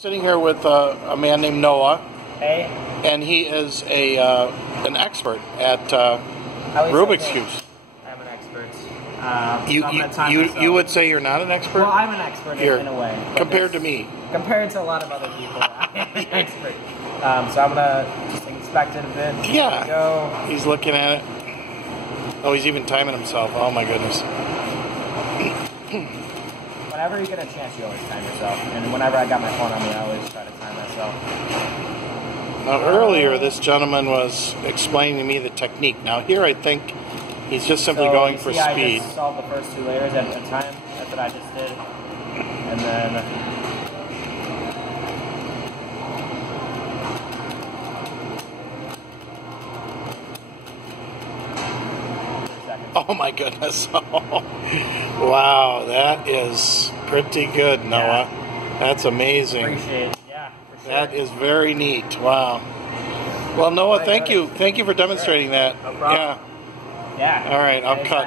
Sitting here with a man named Noah. Hey. And he is an expert at Rubik's cubes. I'm an expert. You would say you're not an expert? Well, I'm an expert in a way. Compared to me. Compared to a lot of other people, I'm an expert. So I'm going to just inspect it a bit. Yeah. Go. He's looking at it. Oh, he's even timing himself. Oh, my goodness. Whenever you get a chance, you always time yourself. And whenever I got my phone on me, I always try to time myself. Now, earlier, this gentleman was explaining to me the technique. Now, here, I think he's just simply going for speed. I just solved the first two layers at a time. That's what I just did. And then... Oh my goodness. Wow, that is pretty good, Noah. Yeah. That's amazing. Appreciate it. Yeah, for sure. That is very neat. Wow. Well, Noah, thank you. Thank you for demonstrating that. No problem. Yeah. Yeah. All right, I'll cut.